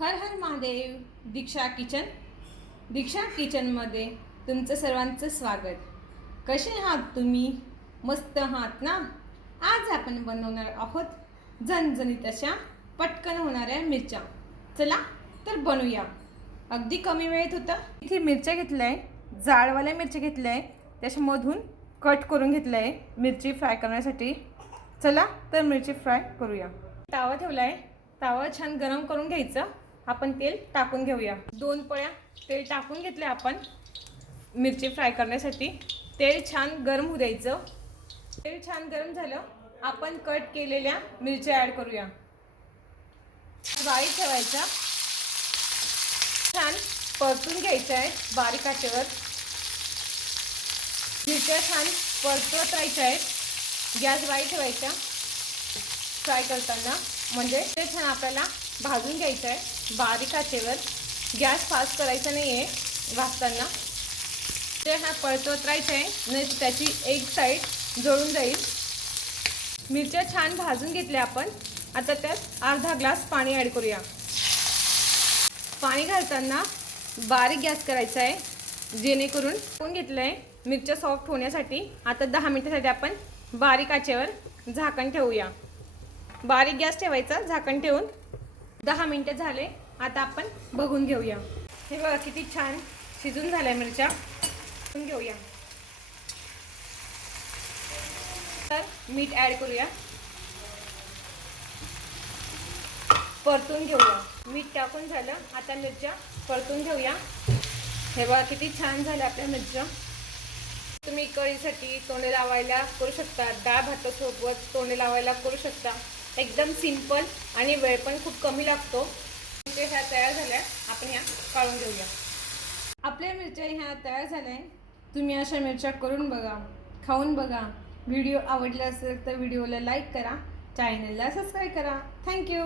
हर हर महादेव. दीक्षा किचनमध्ये तुमचं सर्वांचं स्वागत. कसे आहात तुम्ही? मस्त आहात ना? आज आपण बनवणार आहोत झणझणीत अशा पटकन होणाऱ्या मिरच्या. चला तर बनवूया. अगदी कमी वेळेत होतं. इथे मिरच्या घेतल्या आहे, जाडवाल्या मिरच्या घेतल्या आहे, त्याच्यामधून कट करून घेतलं आहे मिरची फ्राय करण्यासाठी. चला तर मिरची फ्राय करूया. तावा ठेवला आहे, तावा छान गरम करून घ्यायचं. आपण तेल टाकून घेऊया. 2 पळ्या तेल टाकून घेतले आपण मिरची फ्राय करण्यासाठी. तेल छान गरम होऊ द्यायचं. तेल छान गरम झालं, आपण कट केलेल्या मिरच्या ॲड करूया. बारीक ठेवायचा, छान परतून घ्यायचं आहे बारीक आचेवर. मिरच्या छान परतवत राहायच्या आहेत. गॅस बारीक ठेवायचा फ्राय करताना, म्हणजे ते छान आपल्याला भाजून घ्यायचं आहे बारीक आचेवर. गॅस फास्ट करायचा नाही आहे भाजताना. ते हा परतवत राहायचं आहे, नाही तर त्याची एक साईड जळून जाईल. मिरच्या छान भाजून घेतल्या आपण. आता त्यात अर्धा ग्लास पाणी ॲड करूया. पाणी घालताना बारीक गॅस करायचा आहे, जेणेकरून टाकून घेतलं आहे मिरच्या सॉफ्ट होण्यासाठी. आता 10 मिनिटासाठी आपण बारीक आचेवर झाकण ठेवूया. बारीक गॅस ठेवायचा झाकण ठेवून. 10 मिनिटं झाले, आता आपण बघून घेऊया. हे बघा किती छान शिजून झाल्या मिरच्या. घेऊया. तर मीठ ॲड करूया, परतून घेऊया. मीठ टाकून झालं, आता मिरच्या परतून घेऊया. हे बघा किती छान झाल्या आपल्या मिरच्या. तुम्ही कढीसाठी तोंडी लावायला करू शकता, डाळ भातासोबत तोंडी लावायला करू शकता. एकदम सिंपल आणि वेळ पण खूप कमी लागतो. ह्या तयार झाल्या, आपण ह्या काढून घेऊया. आपल्या मिरच्या ह्या तयार झाल्या. तुम्ही अशा मिरच्या करून बघा, खाऊन बघा. व्हिडिओ आवडला असेल तर व्हिडिओला लाईक करा, चॅनलला सबस्क्राईब करा. थँक्यू.